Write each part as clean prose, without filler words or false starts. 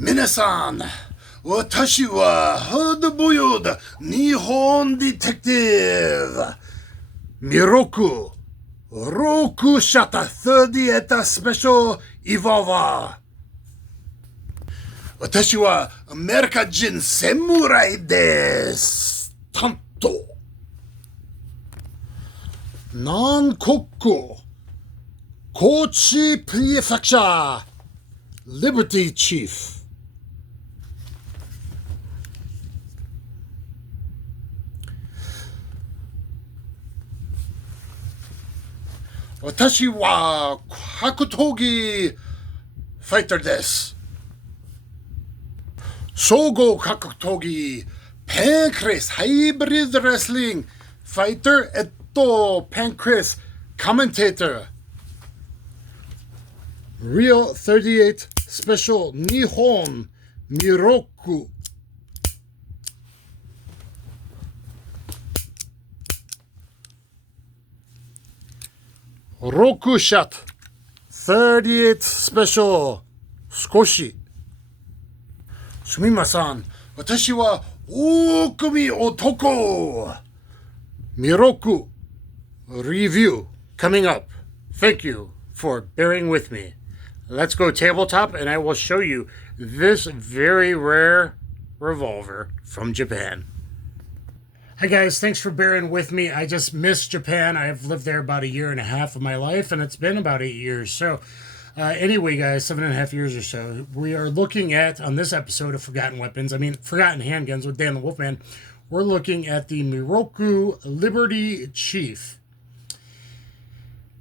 皆さん、私はハードボイルド日本ディテクティブミロクロークシャタ38スペシャルイヴォーバー。私はアメリカ人セムライです。担当南国高知プリフェクチャー Liberty Chief。私は格闘技ファイターです。総合格闘技Pancrase Hybrid Wrestling Fighter Pancrase Commentator Real 38 Special 日本ミロク6シャット38スペシャル少しすみません。私は狼男ミロク review coming up. Thank you for bearing with me. Let's go tabletop and I will show you this very rare revolver from Japan. Hi guys, thanks for bearing with me. I just missed Japan. I've lived there about a year and a half of my life, and it's been about 8 years. So anyway, guys, 7.5 years or so, we are looking at, on this episode of Forgotten Handguns with Dan the Wolfman, we're looking at the Miroku Liberty Chief.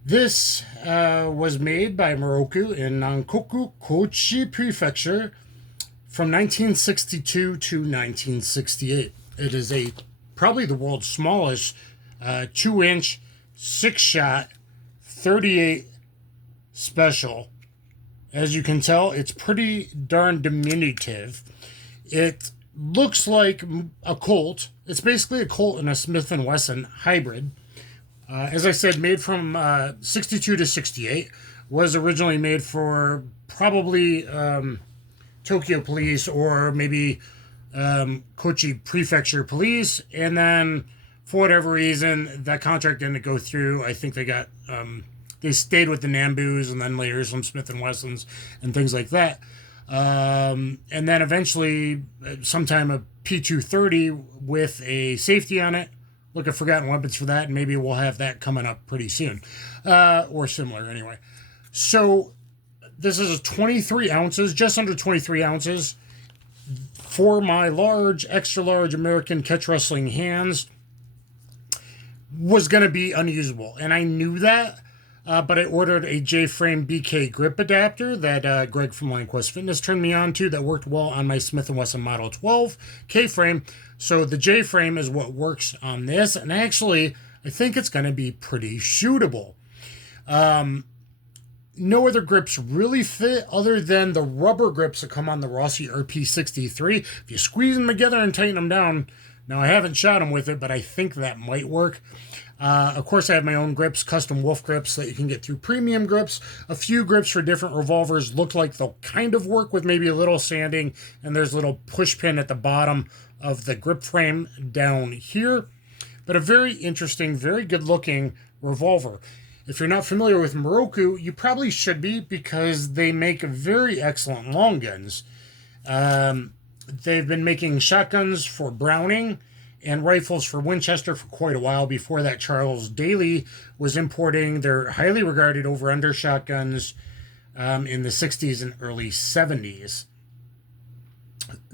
This was made by Miroku in Nankoku, Kochi Prefecture from 1962 to 1968. It is probably the world's smallest 2-inch, 6-shot, 38 special. As you can tell, it's pretty darn diminutive. It looks like a Colt. It's basically a Colt and a Smith & Wesson hybrid. As I said, made from 62 to 68. Was originally made for probably Tokyo Police or maybe Kochi Prefecture Police, and then for whatever reason that contract didn't go through. I think they got they stayed with the Nambus and then later some Smith and Wessons and things like that, and then eventually sometime a P230 with a safety on it. Look at Forgotten Weapons for that, and maybe we'll have that coming up pretty soon, or similar anyway. So this is 23 ounces, just under 23 ounces. For my large, extra large American catch wrestling hands, was going to be unusable. And I knew that, but I ordered a J-frame BK grip adapter that Greg from Lionquest Fitness turned me on to that worked well on my Smith & Wesson Model 12 K-frame. So the J-frame is what works on this. And actually, I think it's going to be pretty shootable. No other grips really fit other than the rubber grips that come on the Rossi RP63. If you squeeze them together and tighten them down, now I haven't shot them with it, but I think that might work. Of course, I have my own grips, custom wolf grips that you can get through Premium Grips. A few grips for different revolvers look like they'll kind of work with maybe a little sanding, and there's a little push pin at the bottom of the grip frame down here. But a very interesting, very good looking revolver. If you're not familiar with Miroku, you probably should be because they make very excellent long guns. They've been making shotguns for Browning and rifles for Winchester for quite a while. Before that, Charles Daly was importing their highly regarded over-under shotguns in the 60s and early 70s.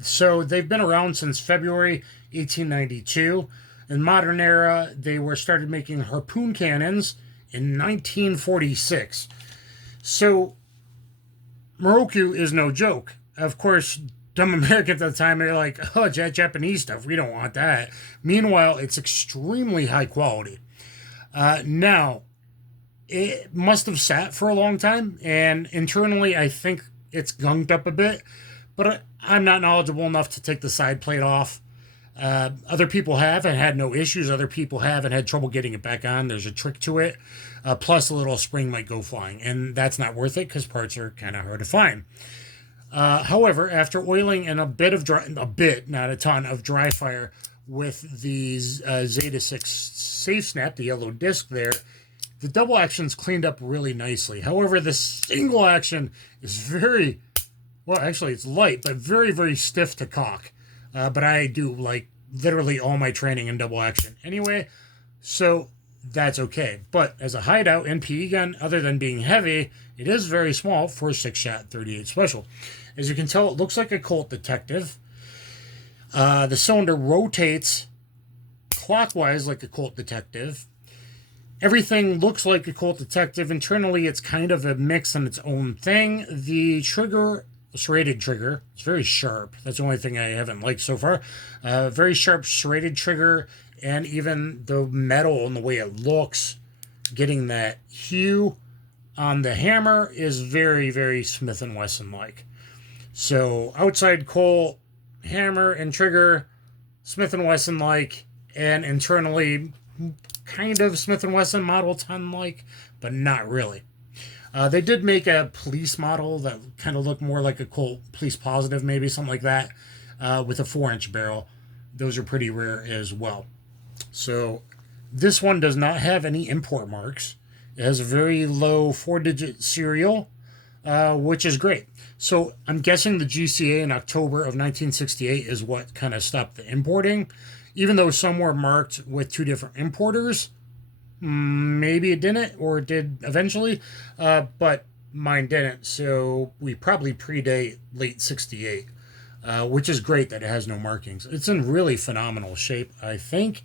So they've been around since February 1892. In modern era, they were started making harpoon cannons in 1946. So Miroku is no joke. Of course, dumb Americans at the time, they're like, oh, Japanese stuff, we don't want that. Meanwhile, it's extremely high quality. Now, it must have sat for a long time, and internally I think it's gunked up a bit, but I'm not knowledgeable enough to take the side plate off. Other people have and had no issues. Other people have and had trouble getting it back on. There's a trick to it. Plus a little spring might go flying, and that's not worth it because parts are kind of hard to find. However, after oiling and not a ton of dry fire with the Zeta 6 Safe Snap, the yellow disc there, the double action's cleaned up really nicely. However, the single action is very, well, actually it's light, but very, very stiff to cock. But I do like literally all my training in double action anyway, so that's okay. But as a hideout NPE gun, other than being heavy, it is very small for a 6-shot 38 special. As you can tell, it looks like a Colt Detective. The cylinder rotates clockwise like a Colt Detective. Everything looks like a Colt Detective. Internally, it's kind of a mix on its own thing. The trigger, serrated trigger, it's very sharp. That's the only thing I haven't liked so far. Very sharp serrated trigger, and even the metal and the way it looks, getting that hue on the hammer is very, very Smith & Wesson-like. So outside Colt, hammer and trigger, Smith & Wesson-like, and internally kind of Smith & Wesson Model 10-like, but not really. They did make a police model that kind of looked more like a Colt Police Positive, maybe something like that, with a 4-inch barrel. Those are pretty rare as well. So this one does not have any import marks. It has a very low 4-digit serial, which is great. So I'm guessing the GCA in October of 1968 is what kind of stopped the importing. Even though some were marked with 2 different importers, maybe it didn't, or it did eventually, but mine didn't. So we probably predate late 68, which is great that it has no markings. It's in really phenomenal shape, I think.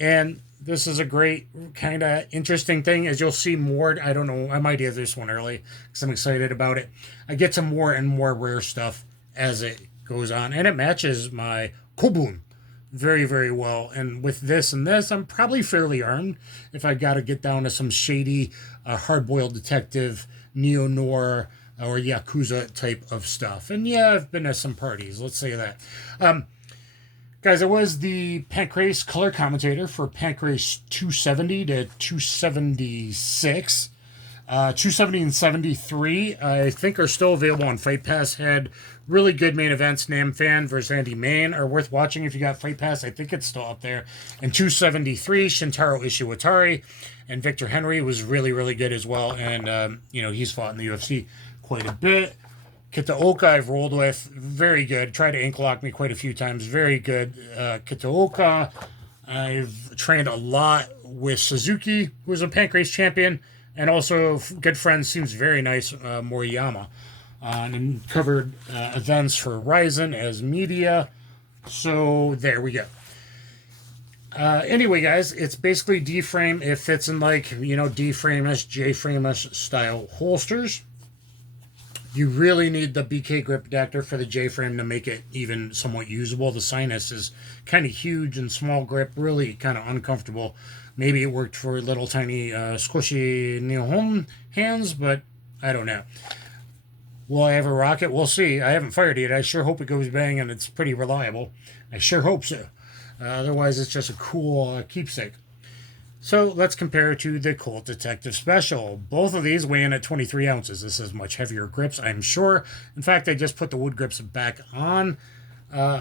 And this is a great kind of interesting thing, as you'll see more. I don't know, I might do this one early because I'm excited about it. I get some more and more rare stuff as it goes on, and it matches my Kobun very, very well. And with this and this, I'm probably fairly armed if I got to get down to some shady, hard-boiled detective, neo-noir, or Yakuza type of stuff. And yeah, I've been to some parties, let's say that. Guys, I was the Pancrase color commentator for Pancrase 270 to 276. 270 and 73, I think, are still available on Fight Pass. Had really good main events. Nam Fan versus Andy Main are worth watching if you got Fight Pass. I think it's still up there. And 273, Shintaro Ishiwatari and Victor Henry was really, really good as well. And, he's fought in the UFC quite a bit. Kitaoka I've rolled with, very good. Tried to ink lock me quite a few times, very good. Kitaoka, I've trained a lot with Suzuki, who's a Pancrase champion, and also good friend, seems very nice, Moriyama. And covered events for Ryzen as media. So there we go. Anyway, guys, it's basically D-frame. It fits in D-frame-ish, J-frame-ish style holsters. You really need the BK grip adapter for the J-frame to make it even somewhat usable. The sinus is kind of huge and small grip, really kind of uncomfortable. Maybe it worked for little tiny squishy Nihon hands, but I don't know. Will I ever rock it? We'll see. I haven't fired it. I sure hope it goes bang and it's pretty reliable. I sure hope so. Otherwise, it's just a cool keepsake. So let's compare it to the Colt Detective Special. Both of these weigh in at 23 ounces. This is much heavier grips, I'm sure. In fact, I just put the wood grips back on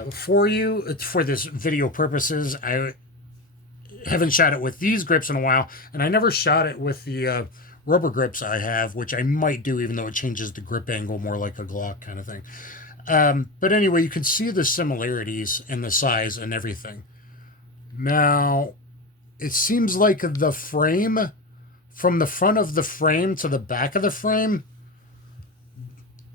for you for this video purposes. I haven't shot it with these grips in a while, and I never shot it with the rubber grips I have, which I might do, even though it changes the grip angle more like a Glock kind of thing. But anyway, you can see the similarities in the size and everything. Now, it seems like the frame, from the front of the frame to the back of the frame,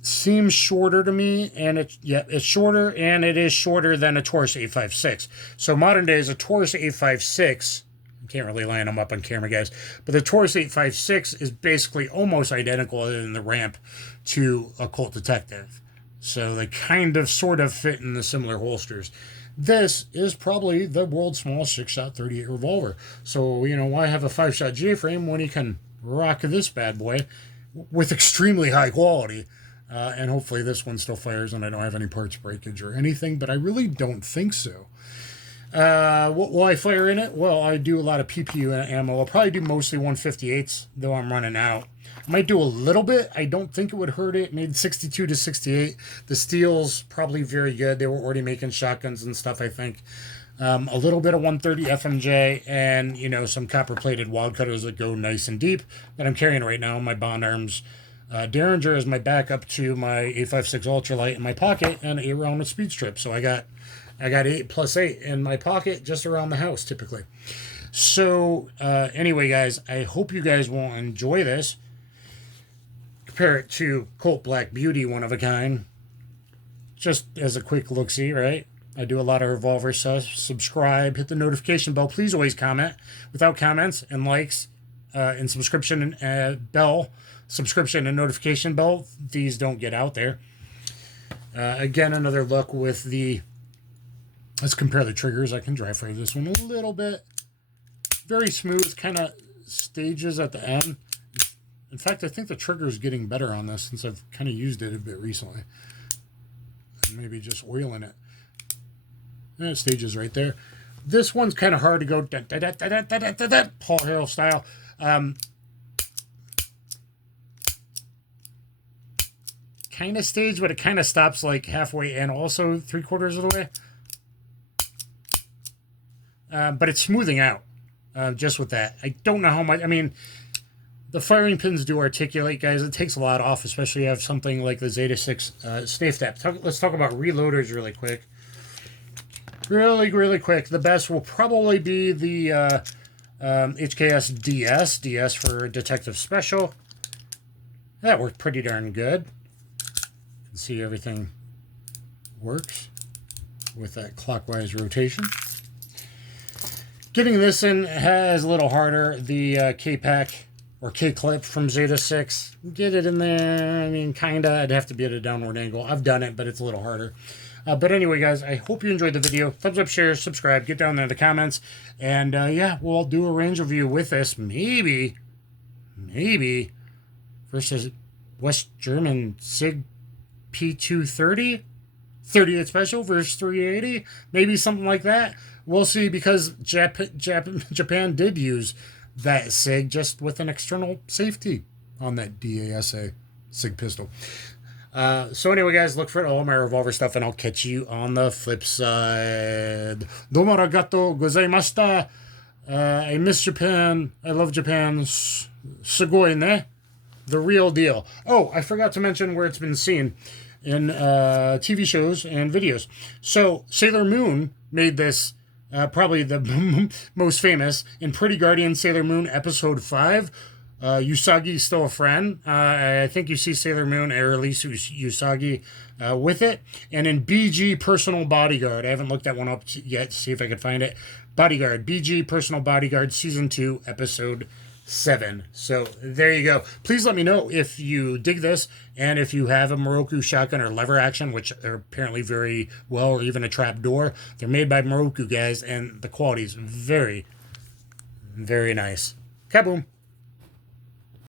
seems shorter to me, and it's shorter, and it is shorter than a Taurus 856. So modern days, a Taurus 856, I can't really line them up on camera, guys, but the Taurus 856 is basically almost identical other than the ramp to a Colt Detective. So they kind of sort of fit in the similar holsters. This is probably the world's smallest 6-shot 38 revolver. So, why have a 5-shot J-frame when you can rock this bad boy with extremely high quality? And hopefully this one still fires and I don't have any parts breakage or anything, but I really don't think so. What will I fire in it? Well, I do a lot of PPU ammo. I'll probably do mostly 158s, though I'm running out. Might do a little bit. I don't think it would hurt it. Made 62 to 68. The steel's probably very good. They were already making shotguns and stuff, I think. A little bit of 130 FMJ and, you know, some copper-plated wad cutters that go nice and deep that I'm carrying right now. My Bond Arms Derringer is my backup to my 856 Ultralight in my pocket and 8 round of speed strip. So I got 8 plus 8 in my pocket just around the house typically. So anyway, guys, I hope you guys will enjoy this. Compare it to Colt Black Beauty, one of a kind. Just as a quick look-see, right? I do a lot of revolver stuff. Subscribe, hit the notification bell. Please always comment. Without comments and likes and subscription and bell, subscription and notification bell, these don't get out there. Again, another look with the... Let's compare the triggers. I can dry fire this one a little bit. Very smooth, kind of stages at the end. In fact, I think the trigger is getting better on this since I've kind of used it a bit recently. And maybe just oiling it. And it stages right there. This one's kind of hard to go Paul Harrell style. Kind of stage, but it kind of stops like halfway and also 3/4 of the way. But it's smoothing out just with that. I don't know how much. I mean, the firing pins do articulate, guys. It takes a lot off, especially if you have something like the Zeta 6 Snafe Tap. Let's talk about reloaders really quick. Really quick. The best will probably be the HKS DS. DS for Detective Special. That worked pretty darn good. You can see everything works with that clockwise rotation. Getting this in has a little harder. The K-Pack or K-Clip from Zeta 6. Get it in there. I mean, kind of. I'd have to be at a downward angle. I've done it, but it's a little harder. But anyway, guys, I hope you enjoyed the video. Thumbs up, share, subscribe. Get down there in the comments. And, yeah, we'll do a range review with this. Maybe, versus West German SIG P230. 30th Special versus 380. Maybe something like that. We'll see, because Japan did use that SIG just with an external safety on that DASA SIG pistol. So anyway, guys, look for all my revolver stuff, and I'll catch you on the flip side. Domo arigatou gozaimashita. I miss Japan. I love Japan. Sugoi ne. The real deal. Oh, I forgot to mention where it's been seen in TV shows and videos. So Sailor Moon made this probably the most famous in Pretty Guardian Sailor Moon episode 5. Usagi's still a friend. I think you see Sailor Moon, or at least Usagi with it. And in BG Personal Bodyguard, I haven't looked that one up yet to see if I could find it. Bodyguard, BG Personal Bodyguard, Season 2, Episode 7. So there you go. Please let me know if you dig this, and if you have a Miroku shotgun or lever action, which are apparently very well, or even a trap door. They're made by Miroku, guys, and the quality is very, very nice. Kaboom.